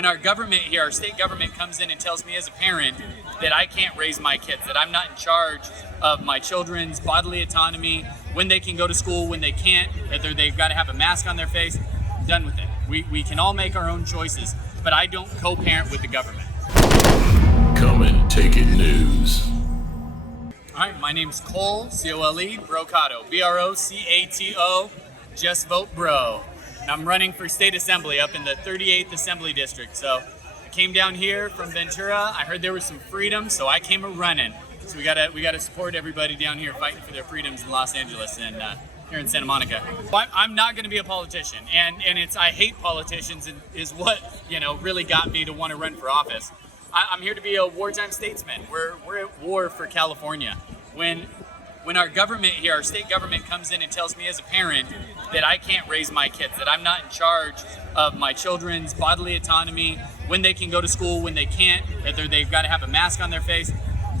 when our government here, our state government comes in and tells me as a parent that I can't raise my kids, that I'm not in charge of my children's bodily autonomy, when they can go to school, when they can't, whether they've got to have a mask on their face, done with it. We can all make our own choices, but I don't co-parent with the government. Come and take it news. All right, my name's Cole, C-O-L-E, Brocato, B-R-O-C-A-T-O, just vote bro. And I'm running for state assembly up in the 38th Assembly District. So I came down here from Ventura. I heard there was some freedom, so I came a-running. So we gotta support everybody down here fighting for their freedoms in Los Angeles and here in Santa Monica. I'm not gonna be a politician, and I hate politicians and is what really got me to want to run for office. I'm here to be a wartime statesman. We're at war for California. When our government here, our state government comes in and tells me as a parent that I can't raise my kids, that I'm not in charge of my children's bodily autonomy, when they can go to school, when they can't, whether they've got to have a mask on their face,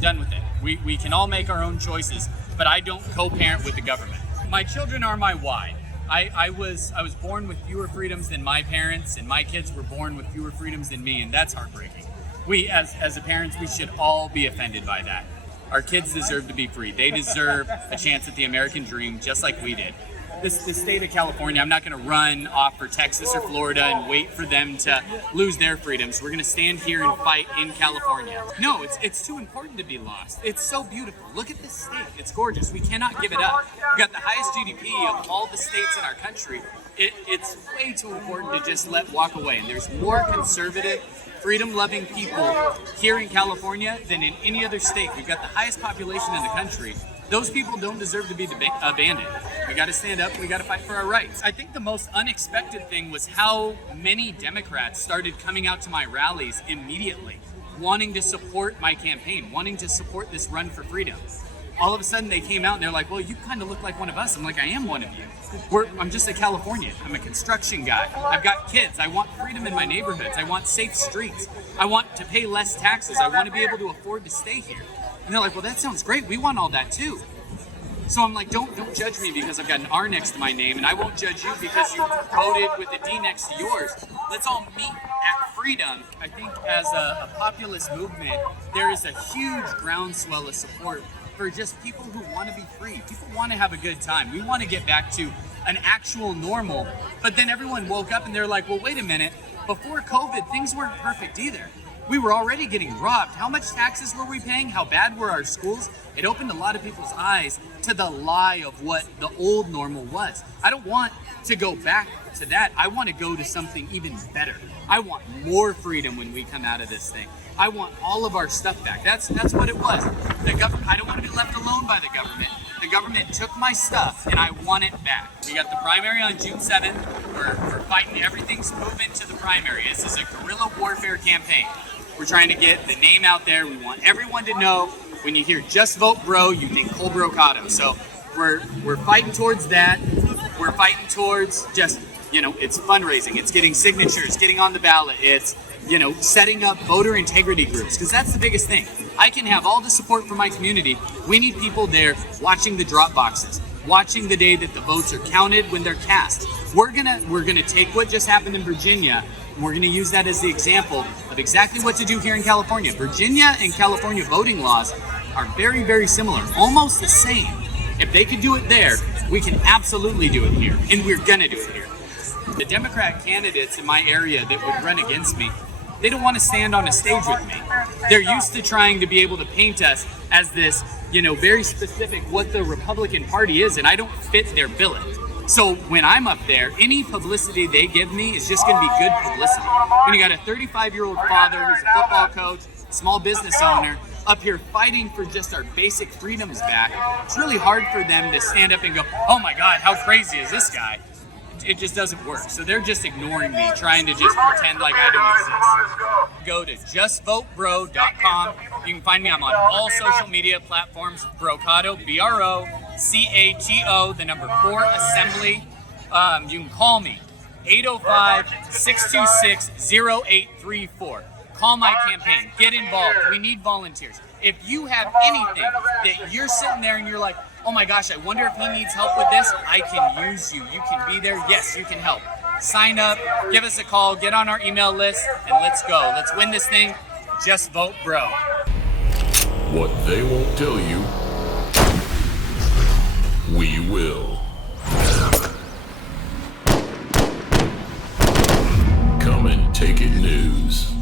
done with it. We can all make our own choices, but I don't co-parent with the government. My children are my why. I was born with fewer freedoms than my parents, and my kids were born with fewer freedoms than me, and that's heartbreaking. We, as the parents, we should all be offended by that. Our kids deserve to be free. They deserve a chance at the American dream, just like we did. The state of California, I'm not going to run off for Texas or Florida and wait for them to lose their freedoms. We're going to stand here and fight in California. No, it's too important to be lost. It's so beautiful. Look at this state. It's gorgeous. We cannot give it up. We've got the highest GDP of all the states in our country. It's way too important to just let walk away. And there's more conservative, freedom-loving people here in California than in any other state. We've got the highest population in the country. Those people don't deserve to be abandoned. We got to stand up. We got to fight for our rights. I think the most unexpected thing was how many Democrats started coming out to my rallies immediately, wanting to support my campaign, wanting to support this run for freedom. All of a sudden they came out and they're like, well, you kind of look like one of us. I'm like, I am one of you. I'm just a Californian. I'm a construction guy. I've got kids. I want freedom in my neighborhoods. I want safe streets. I want to pay less taxes. I want to be able to afford to stay here. And they're like, well, that sounds great. We want all that too. So I'm like, don't judge me because I've got an R next to my name, and I won't judge you because you voted with a D next to yours. Let's all meet at freedom. I think as a populist movement, there is a huge groundswell of support for just people who want to be free. People want to have a good time. We want to get back to an actual normal. But then everyone woke up and they're like, well, wait a minute. Before COVID, things weren't perfect either. We were already getting robbed. How much taxes were we paying? How bad were our schools? It opened a lot of people's eyes to the lie of what the old normal was. I don't want to go back to that. I want to go to something even better. I want more freedom when we come out of this thing. I want all of our stuff back. That's what it was. The government. I don't want to be left alone by the government. The government took my stuff, and I want it back. We got the primary on June 7th. We're fighting. Everything's moving to the primary. This is a guerrilla warfare campaign. We're trying to get the name out there. We want everyone to know when you hear "Just Vote Bro," you think Cole Brocato. So we're fighting towards that. We're fighting towards just it's fundraising. It's getting signatures, getting on the ballot. It's setting up voter integrity groups, because that's the biggest thing. I can have all the support from my community. We need people there watching the drop boxes, watching the day that the votes are counted when they're cast. We're gonna take what just happened in Virginia, and we're gonna use that as the example of exactly what to do here in California. Virginia and California voting laws are very, very similar, almost the same. If they could do it there, we can absolutely do it here, and we're gonna do it here. The Democrat candidates in my area that would run against me, they don't want to stand on a stage with me. They're used to trying to be able to paint us as this, very specific what the Republican Party is, and I don't fit their billing. So when I'm up there, any publicity they give me is just going to be good publicity. When you got a 35-year-old father who's a football coach, small business owner, up here fighting for just our basic freedoms back, it's really hard for them to stand up and go, oh my God, how crazy is this guy? It just doesn't work. So they're just ignoring me, trying to just pretend like I don't exist. Go to justvotebro.com. You can find me. I'm on all social media platforms. Brocato, B-R-O-C-A-T-O, the number 4 assembly. You can call me, 805-626-0834. Call my campaign. Get involved. We need volunteers. If you have anything that you're sitting there and you're like, oh my gosh, I wonder if he needs help with this, I can use you. You can be there. Yes, you can help. sign up, give us a call, get on our email list, and let's go. Let's win this thing. Just vote bro. What they won't tell you, we will. Come and take it news.